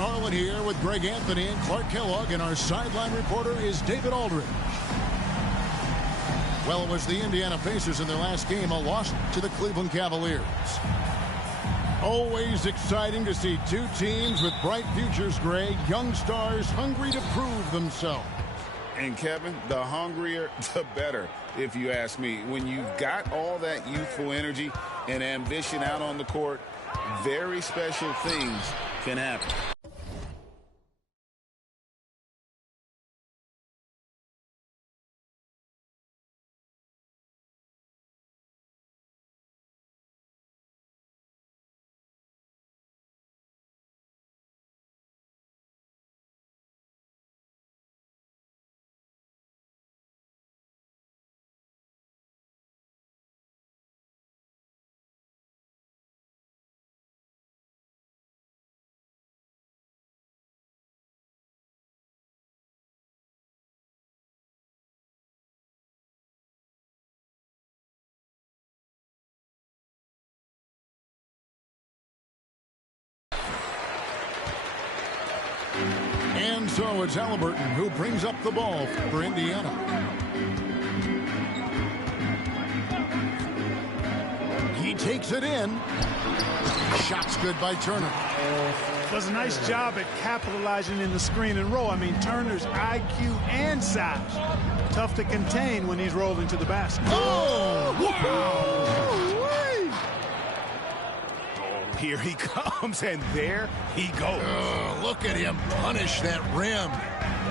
Harlan here with Greg Anthony and Clark Kellogg, and our sideline reporter is David Aldridge. Well, it was the Indiana Pacers in their last game, a loss to the Cleveland Cavaliers. Always exciting to see two teams with bright futures, Greg. Young stars hungry to prove themselves. And, Kevin, the hungrier, the better, if you ask me. When you've got all that youthful energy and ambition out on the court, very special things can happen. And so it's Halliburton who brings up the ball for Indiana. He takes it in. Shot's good by Turner. Does a nice job at capitalizing in the screen and roll. I mean, Turner's IQ and size. Tough to contain when he's rolling to the basket. Oh! Wow! Here he comes, and there he goes. Look at him punish that rim.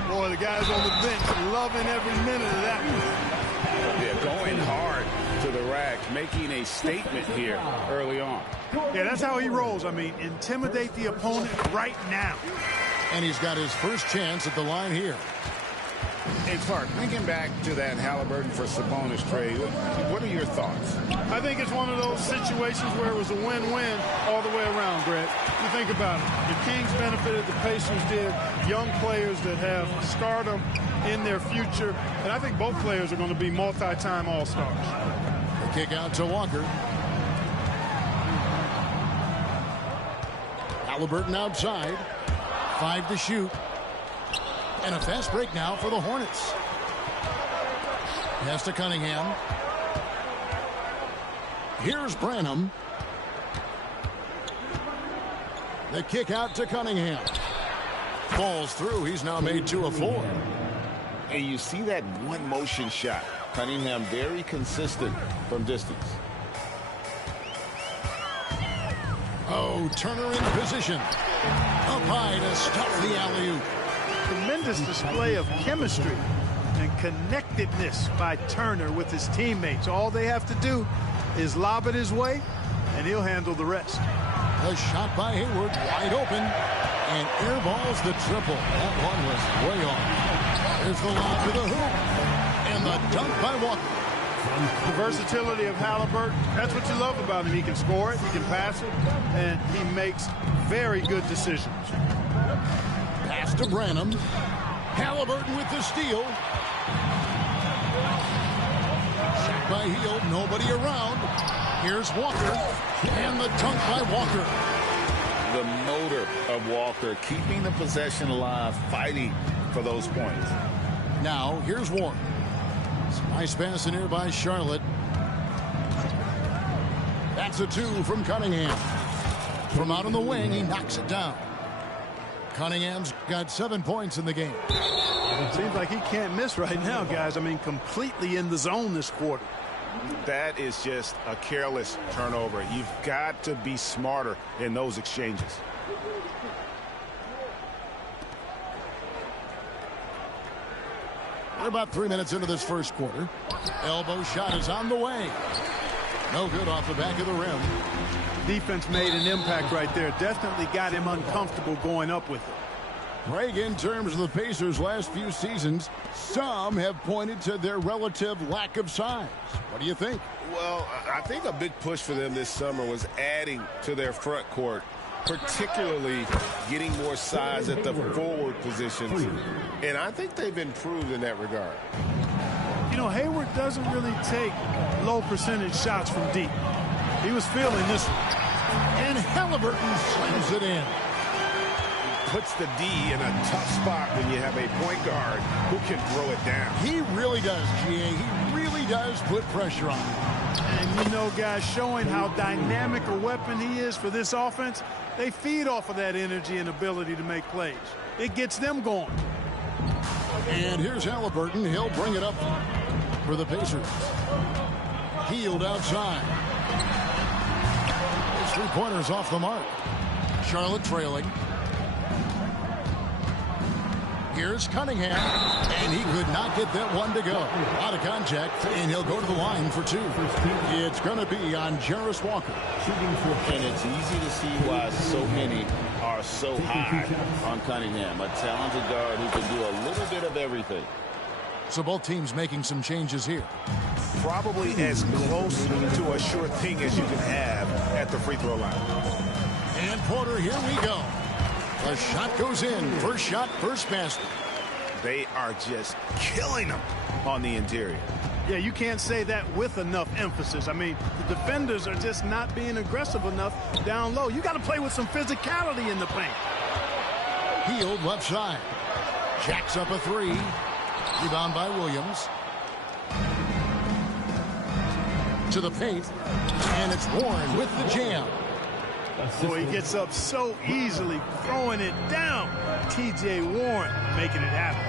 Boy, the guys on the bench loving every minute of that one. Yeah, going hard to the rack, making a statement here early on. Yeah, that's how he rolls. I mean, intimidate the opponent right now. And he's got his first chance at the line here. Hey, Clark, thinking back to that Halliburton for Sabonis trade, what are your thoughts? I think it's one of those situations where it was a win-win all the way around, Brett. You think about it. The Kings benefited, the Pacers did. Young players that have stardom in their future. And I think both players are going to be multi-time All-Stars. The kick out to Walker. Halliburton outside. 5 to shoot. And a fast break now for the Hornets. Pass to Cunningham. Here's Branham. The kick out to Cunningham. Falls through. He's now made 2 of 4. And you see that one motion shot. Cunningham very consistent from distance. Oh, Turner in position. Up high to stop the alley-oop. Tremendous display of chemistry and connectedness by Turner with his teammates. All they have to do is lob it his way, and he'll handle the rest. A shot by Hayward, wide open, and airballs the triple. That one was way off. There's the lob to the hoop, and the dunk by Walker. The versatility of Halliburton, that's what you love about him. He can score it, he can pass it, and he makes very good decisions. Pass to Branham. Halliburton with the steal. Shot by Hield, nobody around. Here's Walker, and the dunk by Walker. The motor of Walker, keeping the possession alive, fighting for those points. Now, here's Warren. Nice pass in here by Charlotte. That's a 2 from Cunningham. From out on the wing, he knocks it down. Cunningham's got 7 points in the game. It seems like he can't miss right now, guys. I mean, completely in the zone this quarter. That is just a careless turnover. You've got to be smarter in those exchanges. We're about 3 minutes into this first quarter. Elbow shot is on the way. No good off the back of the rim. Defense made an impact right there. Definitely got him uncomfortable going up with it. Greg, in terms of the Pacers' last few seasons, some have pointed to their relative lack of size. What do you think? Well, I think a big push for them this summer was adding to their front court, particularly getting more size at the forward positions. And I think they've improved in that regard. You know, Hayward doesn't really take low percentage shots from deep. He was feeling this one. And Halliburton slams it in. puts the D in a tough spot when you have a point guard who can throw it down. He really does, GA. He really does put pressure on him. And you know, guys, showing how dynamic a weapon he is for this offense, they feed off of that energy and ability to make plays. It gets them going. And here's Halliburton. He'll bring it up for the Pacers. Healed outside. His three-pointers off the mark. Charlotte trailing. Here's Cunningham, and he could not get that one to go. Out of contact, and he'll go to the line for two. It's going to be on Jarris Walker. And it's easy to see why so many are so high on Cunningham, a talented guard who can do a little bit of everything. So both teams making some changes here. Probably as close to a sure thing as you can have at the free throw line. And Porter, here we go. The shot goes in. First shot, first basket. They are just killing them on the interior. Yeah, you can't say that with enough emphasis. I mean, the defenders are just not being aggressive enough down low. You got to play with some physicality in the paint. Healed left side. Jacks up a three. Rebound by Williams. To the paint. And it's Warren with the jam. Boy, he gets up so easily, throwing it down. T.J. Warren making it happen.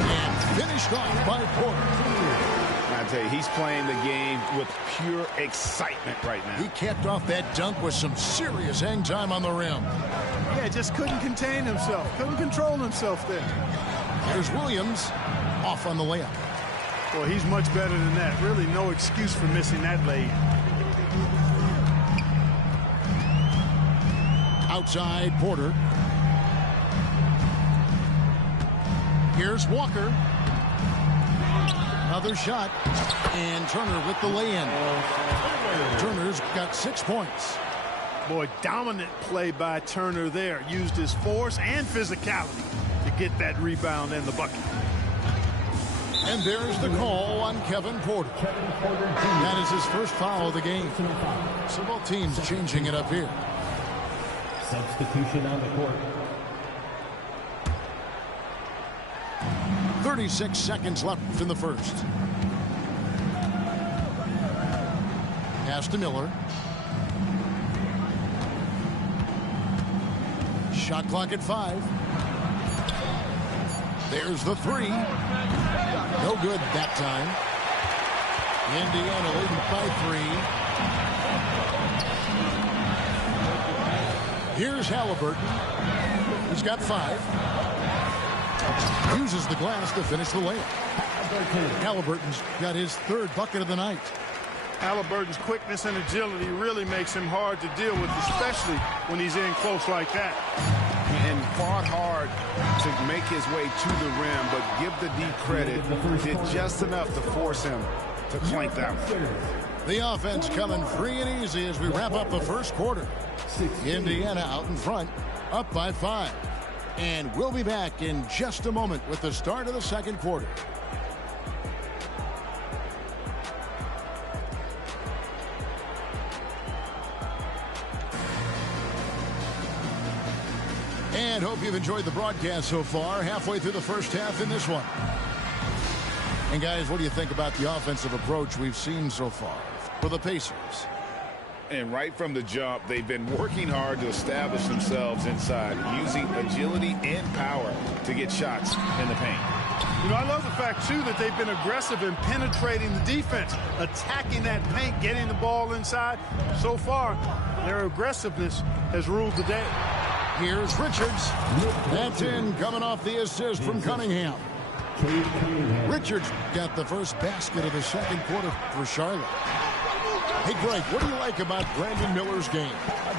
And finished off by Porter. I tell you, he's playing the game with pure excitement right now. He capped off that dunk with some serious hang time on the rim. Yeah, just couldn't contain himself. Couldn't control himself there. There's Williams off on the layup. Boy, he's much better than that. Really no excuse for missing that lay. Outside Porter. Here's Walker. Another shot. And Turner with the lay-in. Turner's got 6 points. Boy, dominant play by Turner there. Used his force and physicality to get that rebound and the bucket. And there's the call on Kevin Porter. That is his first foul of the game. So both teams changing it up here. Substitution on the court. 36 seconds left in the first. Pass to Miller. Shot clock at 5. There's the three. No good that time. Indiana leading by 3. Here's Halliburton. He's got 5. Uses the glass to finish the layup. Halliburton's got his 3rd bucket of the night. Halliburton's quickness and agility really makes him hard to deal with, especially when he's in close like that. And fought hard to make his way to the rim, but give the D credit, did just enough to force him to clank that one. The offense coming free and easy as we wrap up the first quarter. Indiana out in front, up by 5. And we'll be back in just a moment with the start of the second quarter. And hope you've enjoyed the broadcast so far. Halfway through the first half in this one. And guys, what do you think about the offensive approach we've seen so far for the Pacers? And right from the jump, they've been working hard to establish themselves inside, using agility and power to get shots in the paint. You know, I love the fact, too, that they've been aggressive in penetrating the defense, attacking that paint, getting the ball inside. So far, their aggressiveness has ruled the day. Here's Richards. That's in, coming off the assist from Cunningham. Richards got the first basket of the second quarter for Charlotte. Hey, Greg, what do you like about Brandon Miller's game?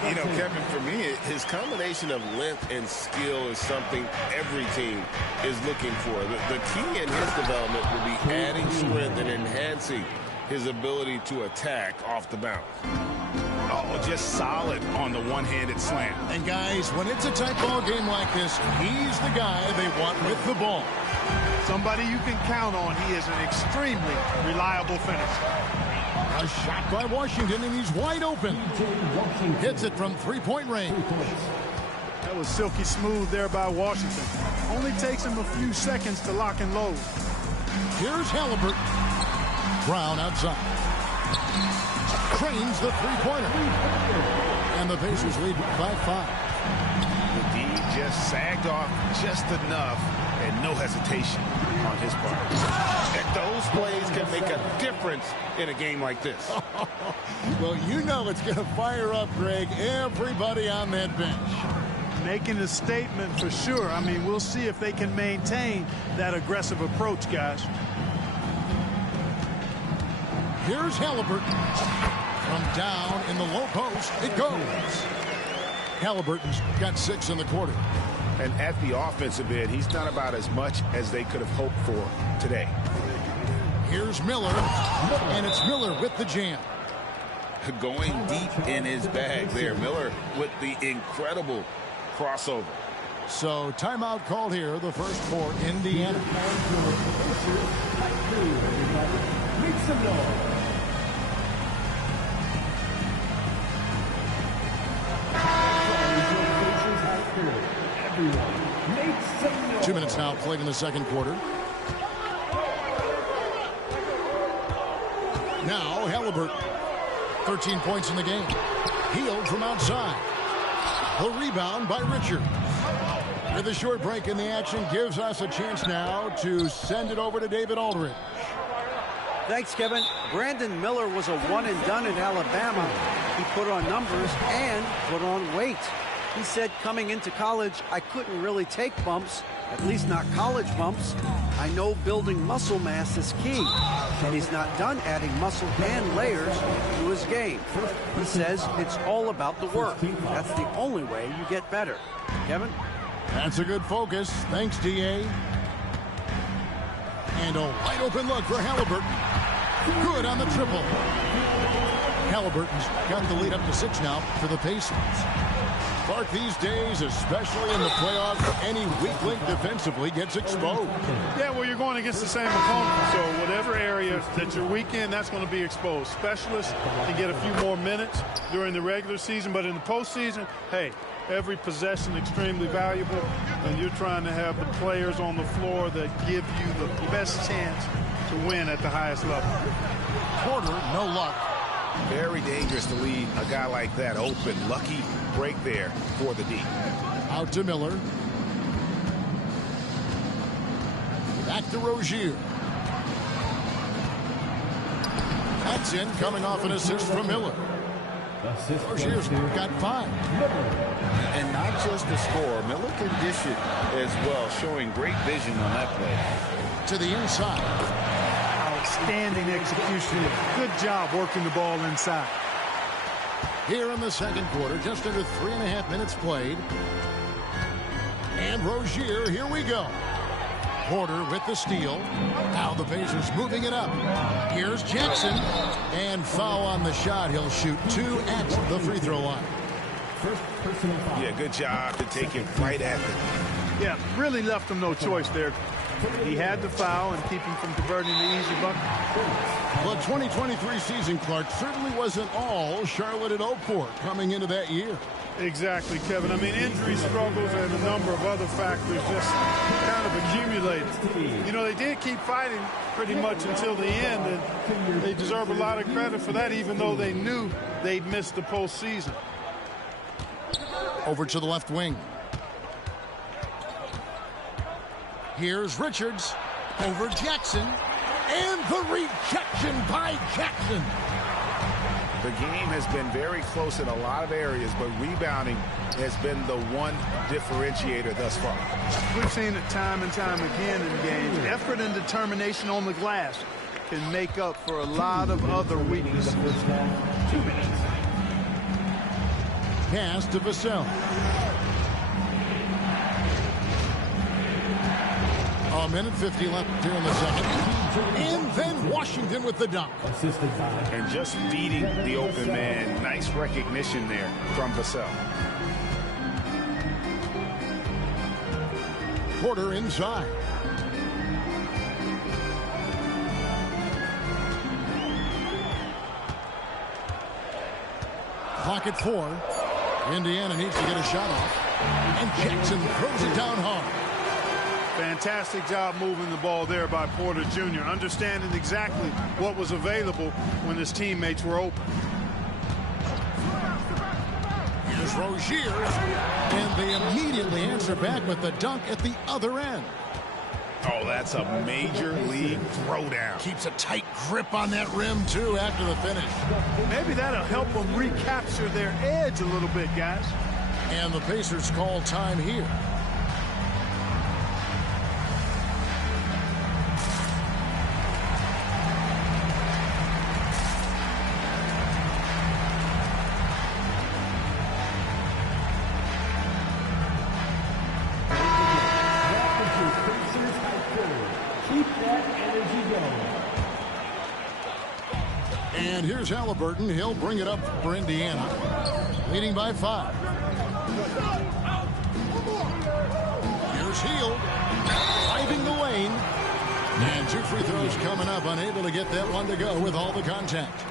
You know, Kevin, for me, his combination of length and skill is something every team is looking for. The key in his development will be adding strength and enhancing his ability to attack off the bounce. Oh, just solid on the one-handed slam. And, guys, when it's a tight ball game like this, he's the guy they want with the ball. Somebody you can count on. He is an extremely reliable finisher. A shot by Washington, and he's wide open. Hits it from three-point range. That was silky smooth there by Washington. Only takes him a few seconds to lock and load. Here's Halliburton. Brown outside. Cranes the three-pointer. And the Pacers lead by 5. The D just sagged off just enough, and no hesitation on his part. And those plays can make a difference in a game like this. Well, you know it's going to fire up, Greg, everybody on that bench. Making a statement for sure. I mean, we'll see if they can maintain that aggressive approach, guys. Here's Halliburton. From down in the low post, it goes. Halliburton's got 6 in the quarter. And at the offensive end, he's done about as much as they could have hoped for today. Here's Miller, and it's Miller with the jam. Going deep in his bag there. Miller with the incredible crossover. So timeout called here, the first for Indiana. Make some noise. 2 minutes now played in the second quarter. Now Halliburton. 13 points in the game. Healed from outside. The rebound by Richard. With a short break in the action gives us a chance now to send it over to David Aldridge. Thanks, Kevin. Brandon Miller was a one-and-done at Alabama. He put on numbers and put on weight. He said coming into college, I couldn't really take bumps, at least not college bumps. I know building muscle mass is key, and he's not done adding muscle and layers to his game. He says it's all about the work. That's the only way you get better. Kevin? That's a good focus. Thanks, D.A. And a wide open look for Halliburton. Good on the triple. Halliburton's got the lead up to 6 now for the Pacers. Clark, these days, especially in the playoffs, any weak link defensively gets exposed. Yeah, well, you're going against the same opponent, so whatever area that you're weak in, that's going to be exposed. Specialists can get a few more minutes during the regular season, but in the postseason, hey, every possession extremely valuable, and you're trying to have the players on the floor that give you the best chance to win at the highest level. Porter, no luck. Very dangerous to leave a guy like that open. Lucky break there for the D. Out to Miller. Back to Rozier. That's in, coming off an assist from Miller. Rozier's got 5. And not just the score. Miller can dish it as well, showing great vision on that play. To the inside. Outstanding execution. Good job working the ball inside. Here in the second quarter, just under 3.5 minutes played. And Rozier, here we go. Porter with the steal. Now the Pacers moving it up. Here's Jackson. And foul on the shot. He'll shoot 2 at the free throw line. Yeah, good job to take it right at them. Yeah, really left him no choice there. He had to foul and keep him from converting the easy bucket. The 2023 season, Clark, certainly wasn't all Charlotte at Oakport coming into that year. Exactly, Kevin. I mean, injury struggles and a number of other factors just kind of accumulated. You know, they did keep fighting pretty much until the end, and they deserve a lot of credit for that, even though they knew they'd missed the postseason. Over to the left wing. Here's Richards over Jackson, and the rejection by Jackson. The game has been very close in a lot of areas, but rebounding has been the one differentiator thus far. We've seen it time and time again in games. Effort and determination on the glass can make up for a lot of other weaknesses. 2 minutes. Pass to Vassell. A minute 50 left here in the second. And then Washington with the dunk. And just feeding the open man. Nice recognition there from Vassell. Porter inside. Clock at 4. Indiana needs to get a shot off. And Jackson throws it down hard. Fantastic job moving the ball there by Porter Jr., understanding exactly what was available when his teammates were open. Here's Rozier, and they immediately answer back with the dunk at the other end. Oh, that's a major league throwdown. Keeps a tight grip on that rim, too, after the finish. Maybe that'll help them recapture their edge a little bit, guys. And the Pacers call time here. And here's Halliburton. He'll bring it up for Indiana. Leading by 5. Here's Hield. Driving the lane. And 2 free throws coming up. Unable to get that one to go with all the contact.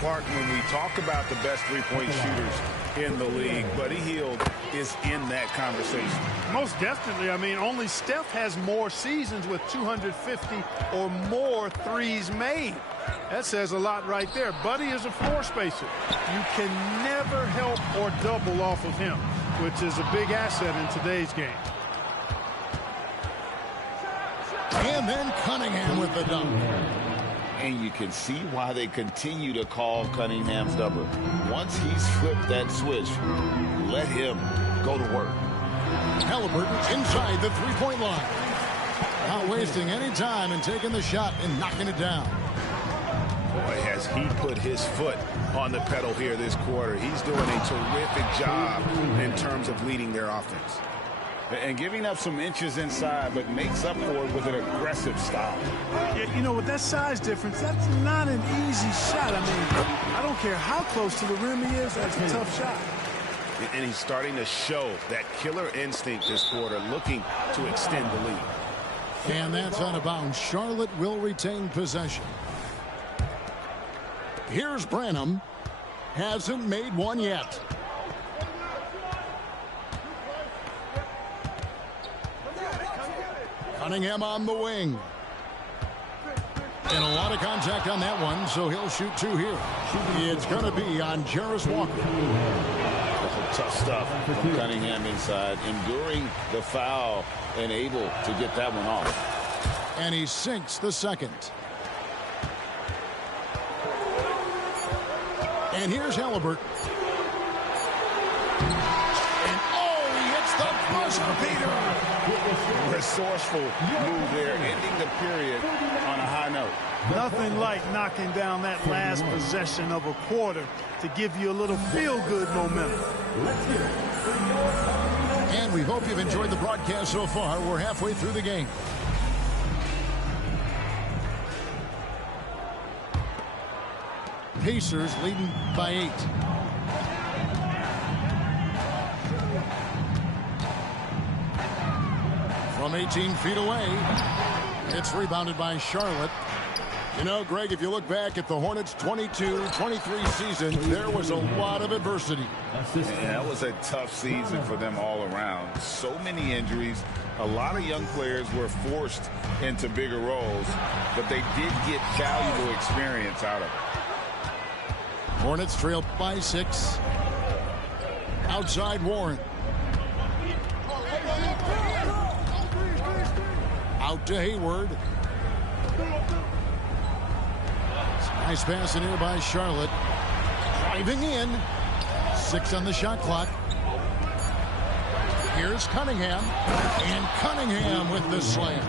Clark, when we talk about the best three-point shooters in the league, Buddy Hield is in that conversation. Most definitely. I mean, only Steph has more seasons with 250 or more threes made. That says a lot right there. Buddy is a floor spacer. You can never help or double off of him, which is a big asset in today's game. And then Cunningham with the dunk. And you can see why they continue to call Cunningham's number. Once he's flipped that switch, let him go to work. Halliburton inside the three-point line. Not wasting any time and taking the shot and knocking it down. Boy, has he put his foot on the pedal here this quarter. He's doing a terrific job in terms of leading their offense. And giving up some inches inside, but makes up for it with an aggressive style. Yeah, you know, with that size difference, that's not an easy shot. I mean, I don't care how close to the rim he is, that's a tough shot. And he's starting to show that killer instinct this quarter, looking to extend the lead. And that's out of bounds. Charlotte will retain possession. Here's Branham. Hasn't made one yet. Cunningham on the wing. And a lot of contact on that one, so he'll shoot 2 here. It's going to be on Jarris Walker. Tough stuff from Cunningham inside, enduring the foul and able to get that one off. And he sinks the second. And here's Halliburton. And he hits the buzzer beater. Resourceful move there, ending the period on a high note. Nothing like knocking down that last possession of a quarter to give you a little feel-good momentum. And we hope you've enjoyed the broadcast so far. We're halfway through the game. Pacers leading by 8. From 18 feet away, it's rebounded by Charlotte. You know, Greg, if you look back at the Hornets' 22-23 season, there was a lot of adversity. Yeah, that was a tough season for them all around. So many injuries. A lot of young players were forced into bigger roles, but they did get valuable experience out of it. Hornets trail by 6. Outside Warren. Out to Hayward. Nice pass in here by Charlotte. Driving in. 6 on the shot clock. Here's Cunningham. And Cunningham with the slam.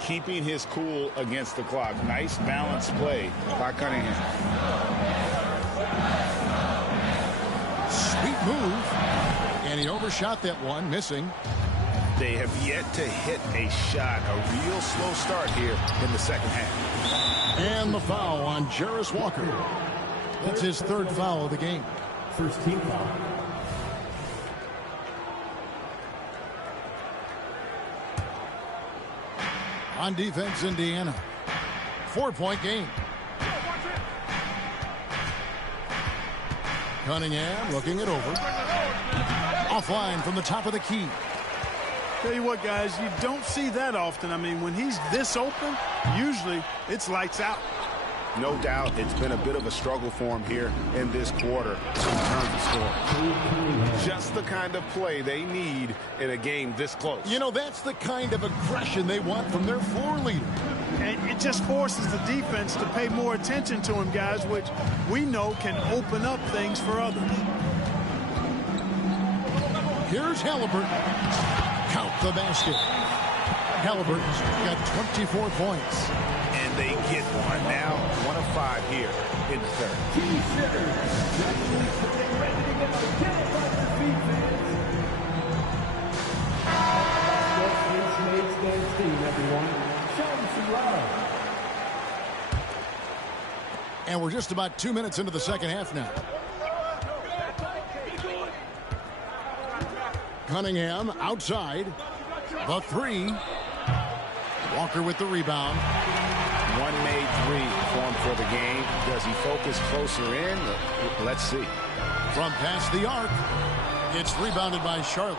Keeping his cool against the clock. Nice balanced play by Cunningham. Sweet move. And he overshot that one, missing. They have yet to hit a shot. A real slow start here in the second half. And the foul on Jarris Walker. That's his 3rd foul of the game. First team foul. On defense, Indiana. 4-point game. Cunningham looking it over. Offline from the top of the key. Tell you what, guys, you don't see that often. I mean, when he's this open, usually it's lights out. No doubt it's been a bit of a struggle for him here in this quarter in terms of scoring. Just the kind of play they need in a game this close. You know, that's the kind of aggression they want from their floor leader. And it just forces the defense to pay more attention to him, guys, which we know can open up things for others. Here's Halliburton. Count the basket. Halliburton's got 24 points. And they get one now. 1 of 5 here in the third. And we're just about 2 minutes into the second half now. Cunningham outside. The three. Walker with the rebound. One made three for him for the game. Does he focus closer in? Let's see. From past the arc. It's rebounded by Charlotte.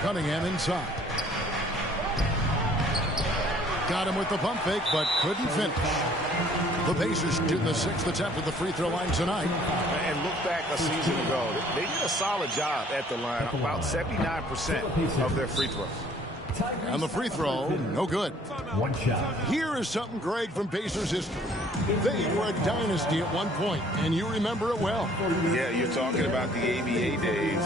Cunningham inside. Got him with the pump fake, but couldn't finish. The Pacers shooting the 6th attempt at the free throw line tonight. And look back a season ago. They did a solid job at the line. About 79% of their free throws. And the free throw, no good. One shot. Here is something, Greg, from Pacers history. They were a dynasty at one point, and you remember it well. Yeah, you're talking about the ABA days,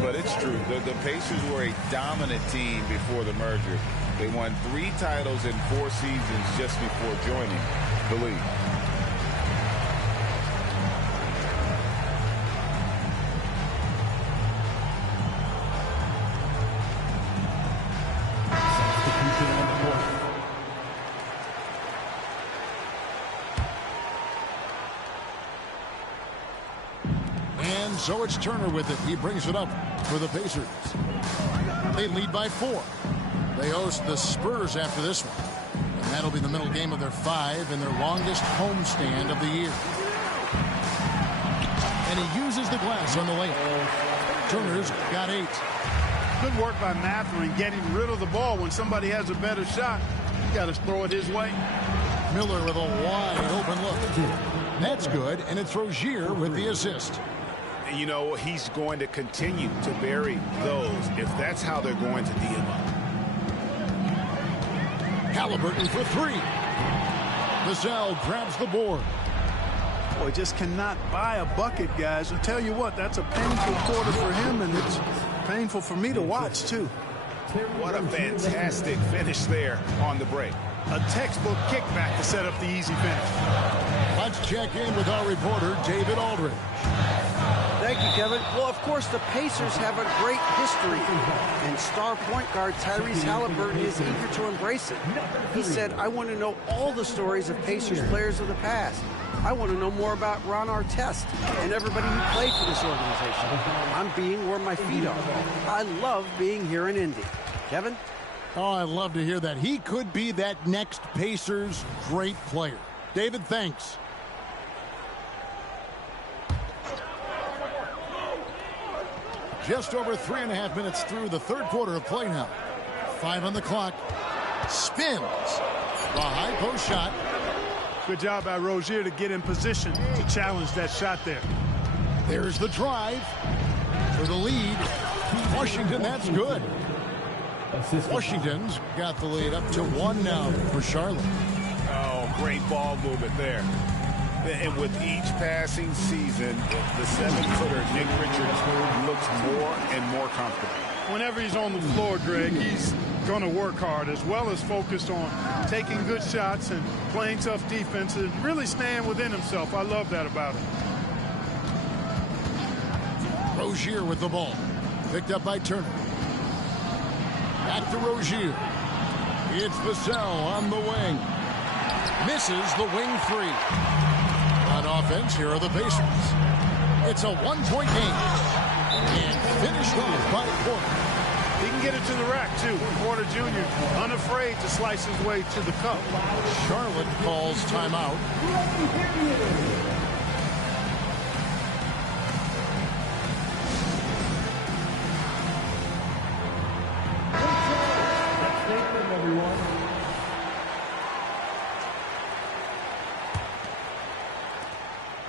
but it's true. The Pacers were a dominant team before the merger. They won 3 titles in 4 seasons just before joining the league. And so it's Turner with it. He brings it up for the Pacers. They lead by 4. They host the Spurs after this one. And that'll be the middle game of their 5 and their longest homestand of the year. And he uses the glass on the layup. Turner's got 8. Good work by Mathurin getting rid of the ball. When somebody has a better shot, you got to throw it his way. Miller with a wide open look. That's good, and it's Rozier with the assist. You know, he's going to continue to bury those if that's how they're going to D him up. Halliburton for 3. Vassell grabs the board. Boy, just cannot buy a bucket, guys. I tell you what, that's a painful quarter for him, and it's painful for me to watch, too. What a fantastic finish there on the break. A textbook kickback to set up the easy finish. Let's check in with our reporter, David Aldridge. Thank you, Kevin. Well, of course, the Pacers have a great history, and star point guard Tyrese Halliburton is eager to embrace it. He said, I want to know all the stories of Pacers players of the past. I want to know more about Ron Artest and everybody who played for this organization. I'm being where my feet are. I love being here in Indy. Kevin? Oh, I love to hear that. He could be that next Pacers great player. David, thanks. Just over 3.5 minutes through the third quarter of play now. 5 on the clock. Spins. The high post shot. Good job by Rozier to get in position to challenge that shot there. There's the drive for the lead. Washington, that's good. Washington's got the lead up to 1 now for Charlotte. Oh, great ball movement there. And with each passing season, the 7-footer Nick Richards looks more and more comfortable. Whenever he's on the floor, Greg, he's going to work hard as well as focused on taking good shots and playing tough defense and really staying within himself. I love that about him. Rozier with the ball. Picked up by Turner. Back to Rozier. It's Vassell on the wing. Misses the wing 3. On offense, here are the Pacers. It's a 1-point game. And finished off by Porter. He can get it to the rack, too. Porter Jr. unafraid to slice his way to the cup. Charlotte calls timeout.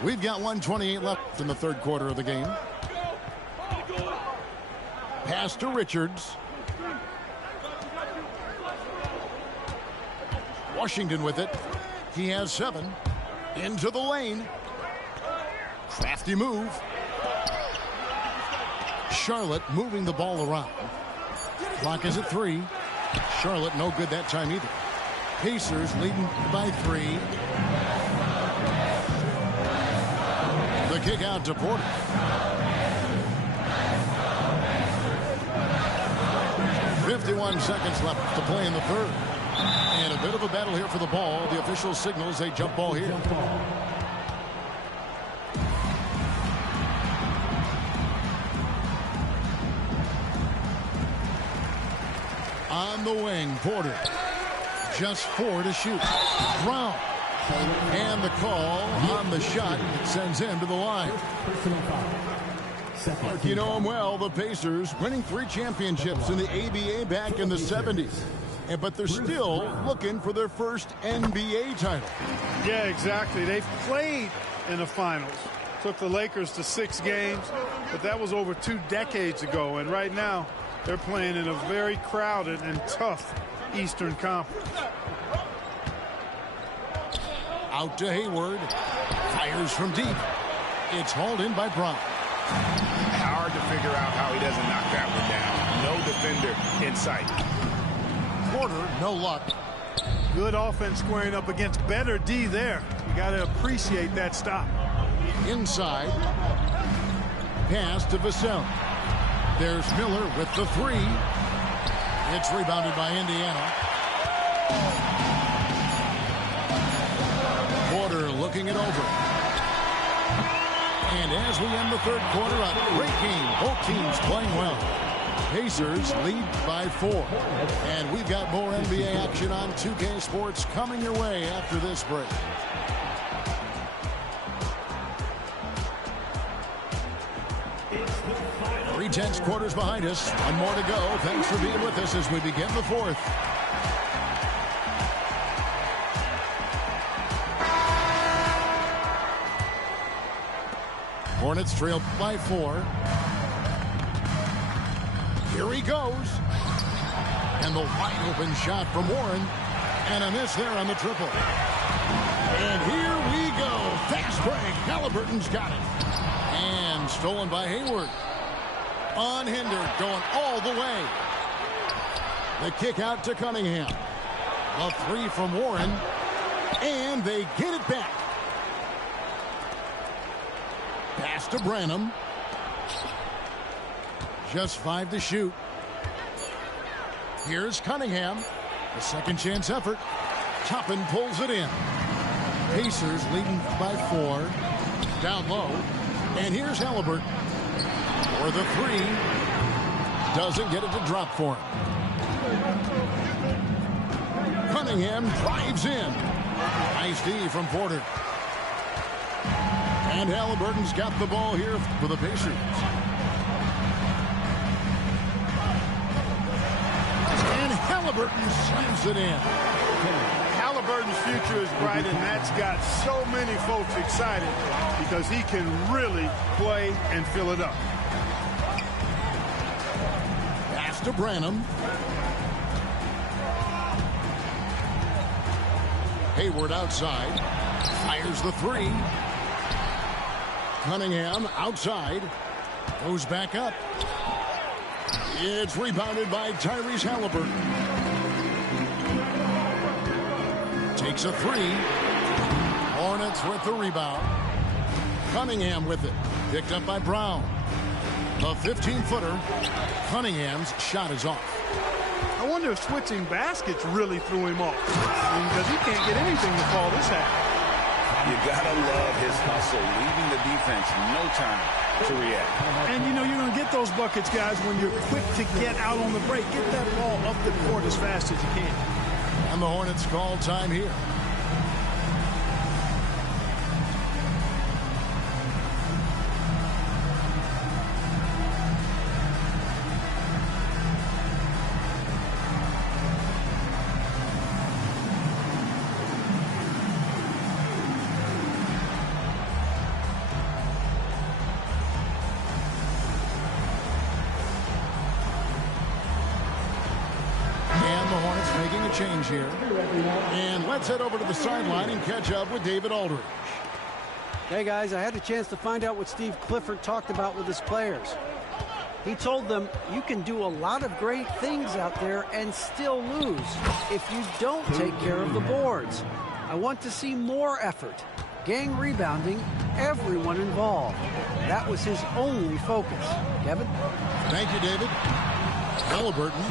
We've got 1:28 left in the third quarter of the game. Pass to Richards. Washington with it. He has 7. Into the lane. Crafty move. Charlotte moving the ball around. Clock is at 3. Charlotte no good that time either. Pacers leading by 3. The kick out to Porter. .51 seconds left to play in the third. And a bit of a battle here for the ball. The official signals a jump ball here. On the wing, Porter. Just 4 to shoot. Brown. And the call on the shot sends him to the line. You know them well, the Pacers, winning 3 championships in the ABA back in the 70s. But they're still looking for their first NBA title. Yeah, exactly. They've played in the finals. Took the Lakers to 6 games, but that was over 2 decades ago. And right now, they're playing in a very crowded and tough Eastern Conference. Out to Hayward. Fires from deep. It's hauled in by Brown. Hard to figure out how he doesn't knock that one down. No defender in sight. Porter, no luck. Good offense squaring up against better D there. You got to appreciate that stop. Inside. Pass to Vassell. There's Miller with the 3. It's rebounded by Indiana. Porter looking it over. And as we end the third quarter, a great game. Both teams playing well. Pacers lead by 4. And we've got more NBA action on 2K Sports coming your way after this break. Three-tenths quarters behind us. One more to go. Thanks for being with us as we begin the fourth. Hornets trail by 4. Here he goes. And the wide open shot from Warren. And a miss there on the triple. And here we go. Fast break. Halliburton's got it. And stolen by Hayward. Unhindered, going all the way. The kick out to Cunningham. A 3 from Warren. And they get it back. Pass to Branham. Just 5 to shoot. Here's Cunningham. A second chance effort. Toppin pulls it in. Pacers leading by 4. Down low. And here's Halliburton. For the 3. Doesn't get it to drop for him. Cunningham drives in. Nice D from Porter. And Halliburton's got the ball here for the Pacers. And Halliburton slams it in. Halliburton's future is bright, and that's got so many folks excited because he can really play and fill it up. Pass to Branham. Hayward outside. Fires the 3. Cunningham outside. Goes back up. It's rebounded by Tyrese Halliburton. Takes a 3. Hornets with the rebound. Cunningham with it. Picked up by Brown. A 15-footer. Cunningham's shot is off. I wonder if switching baskets really threw him off. Because he can't get anything to fall this half. You gotta love his hustle, leaving the defense no time. to react. And, you know, you're going to get those buckets, guys, when you're quick to get out on the break. Get that ball up the court as fast as you can. And the Hornets call time here. Change here. And let's head over to the sideline and catch up with David Aldridge. Hey guys, I had a chance to find out what Steve Clifford talked about with his players. He told them you can do a lot of great things out there and still lose if you don't take care of the boards. I want to see more effort, gang rebounding, everyone involved. That was his only focus. Kevin? Thank you, David. Halliburton.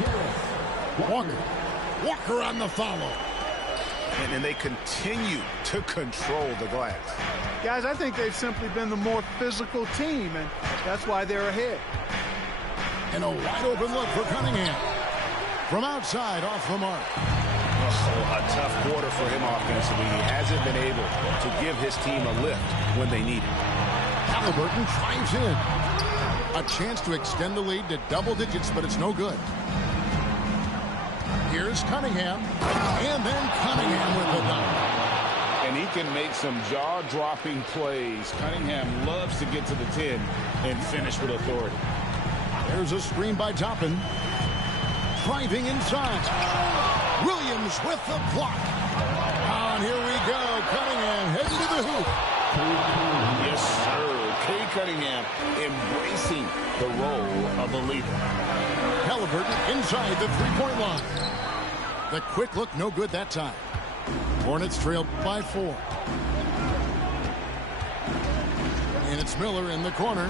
Walker on the follow. And they continue to control the glass. Guys, I think they've simply been the more physical team, and that's why they're ahead. And a wide open look for Cunningham. From outside, off the mark. A tough quarter for him offensively. He hasn't been able to give his team a lift when they need it. Halliburton drives in. A chance to extend the lead to double digits, but it's no good. Here's Cunningham, and then Cunningham with the dunk. And he can make some jaw-dropping plays. Cunningham loves to get to the 10 and finish with authority. There's a screen by Toppin. Driving inside. Williams with the block. And here we go. Cunningham heading to the hoop. Yes, sir. Kay Cunningham embracing the role of a leader. Halliburton inside the three-point line. The quick look, no good that time. Hornets trailed by 4. And it's Miller in the corner.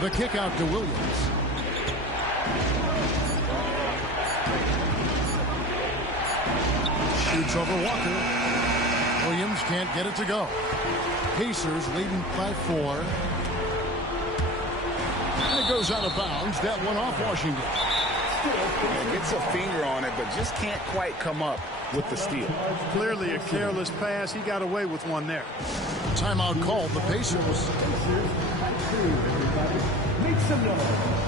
The kick out to Williams. Shoots over Walker. Williams can't get it to go. Pacers leading by 4. And it goes out of bounds. That one off Washington. Gets a finger on it, but just can't quite come up with the steal. Clearly a careless pass. He got away with one there. Timeout called. The Pacers. Make some noise.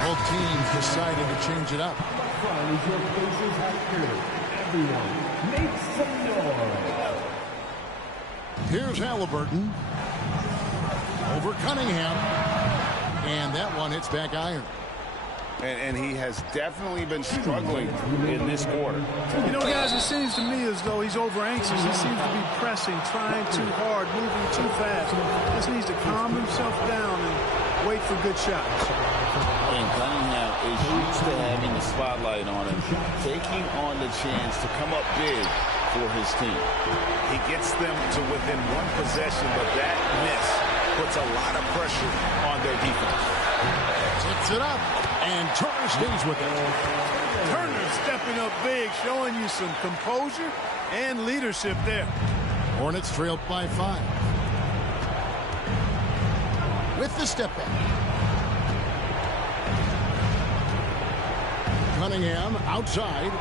Both teams decided to change it up. Everyone, make some noise. Here's Halliburton. Over Cunningham. And that one hits back iron. And he has definitely been struggling in this quarter. You know, guys, it seems to me as though he's over anxious. He seems to be pressing, trying too hard, moving too fast. Just needs to calm himself down and wait for good shots. And Cunningham is used to having the spotlight on him, taking on the chance to come up big for his team. He gets them to within one possession, but that miss puts a lot of pressure on their defense. Tips it up, and Turner stays with it. Turner stepping up big, showing you some composure and leadership there. Hornets trailed by 5. With the step back. Cunningham outside.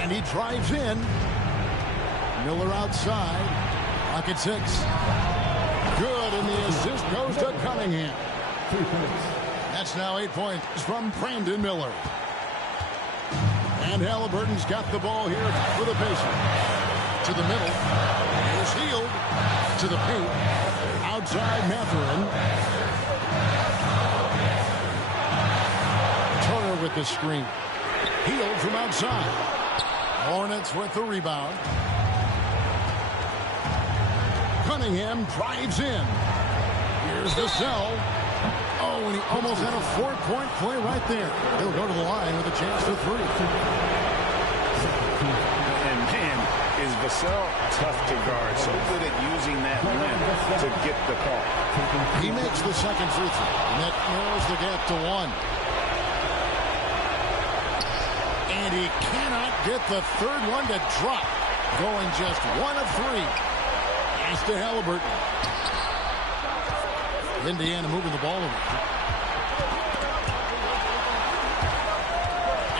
And he drives in. Miller outside. Clock at 6. Good, and the assist goes to Cunningham. 3 points. That's now 8 points from Brandon Miller. And Halliburton's got the ball here for the Pacers. To the middle. Here's Hield. To the paint. Outside Mathurin. Turner with the screen. Healed from outside. Hornets with the rebound. Cunningham drives in. Here's the sell. Oh, and he almost had a 4-point play right there. He'll go to the line with a chance for 3. And man, is Vassell tough to guard. So good at using that rim to get the call. He makes the second free throw, and that narrows the gap to 1. And he cannot get the third one to drop. Going just 1 of 3. Pass to Halliburton. Indiana moving the ball over.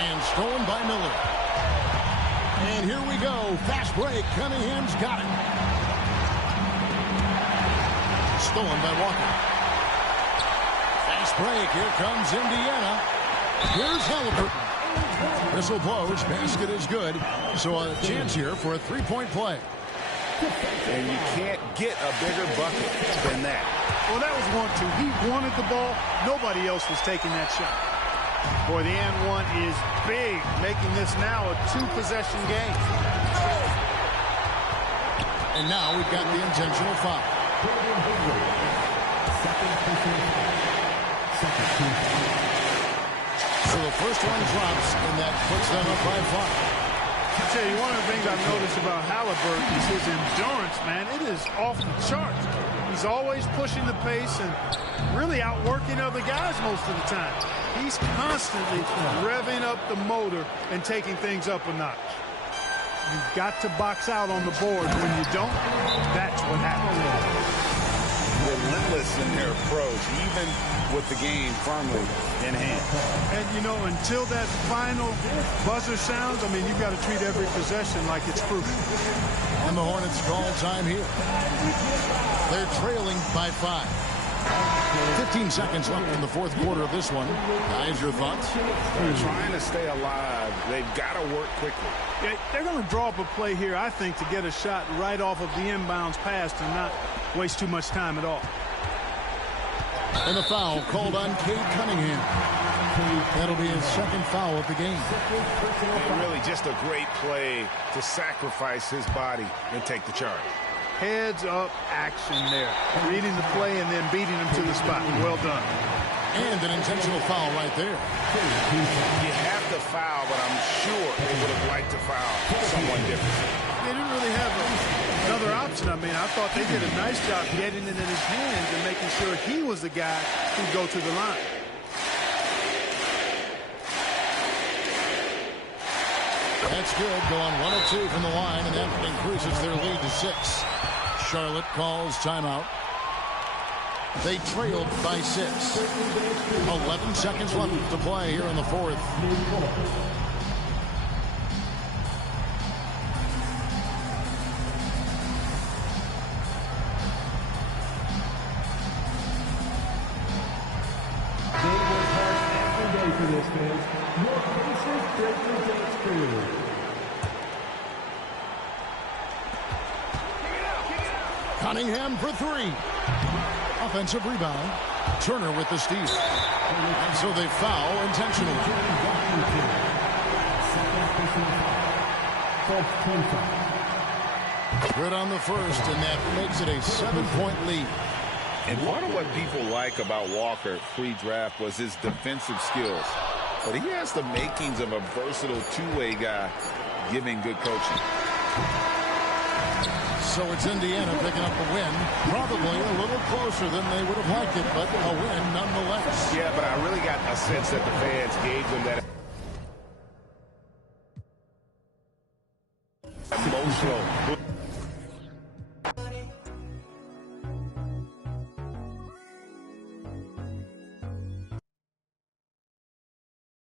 And stolen by Miller. And here we go. Fast break. Cunningham's got it. Stolen by Walker. Fast break. Here comes Indiana. Here's Halliburton. Whistle blows. Basket is good. So a chance here for a 3-point play. And you can't get a bigger bucket than that. Well, that was 1-2. He wanted the ball. Nobody else was taking that shot. Boy, the and one is big, making this now a 2-possession game. And now we've got the intentional foul. So the first one drops, and that puts them up by 5. I tell you, one of the things I've noticed about Halliburton is his endurance, man. It is off the charts. He's always pushing the pace and really outworking other guys most of the time. He's constantly revving up the motor and taking things up a notch. You've got to box out on the boards. When you don't, that's what happens. Relentless in their approach, even with the game firmly in hand. And, you know, until that final buzzer sounds, I mean, you've got to treat every possession like it's crucial. And the Hornets call time here. They're trailing by 5. 15 seconds left in the fourth quarter of this one. Guys, your thoughts? They're trying to stay alive. They've got to work quickly. Yeah, they're going to draw up a play here, I think, to get a shot right off of the inbounds pass and not waste too much time at all. And the foul called on Cade Cunningham. That'll be his second foul of the game. And really just a great play to sacrifice his body and take the charge. Heads-up action there. Reading the play and then beating him to the spot. Well done. And an intentional foul right there. You have to foul, but I'm sure they would have liked to foul someone different. They didn't really have another option. I mean, I thought they did a nice job getting it in his hands and making sure he was the guy who'd go to the line. That's good. Going 1 of 2 from the line, and that increases their lead to 6. Charlotte calls timeout. They trailed by 6. 11 seconds left to play here in the fourth. They work hard every day for this, fans. Your faces break the dance crew. Cunningham for 3. Offensive rebound. Turner with the steal. And so they foul intentionally. Good on the first, and that makes it a 7-point lead. And part of what people like about Walker pre-draft was his defensive skills. But he has the makings of a versatile two-way guy giving good coaching. So it's Indiana picking up the win. Probably a little closer than they would have liked it, but a win nonetheless. Yeah, but I really got a sense that the fans gave them that emotional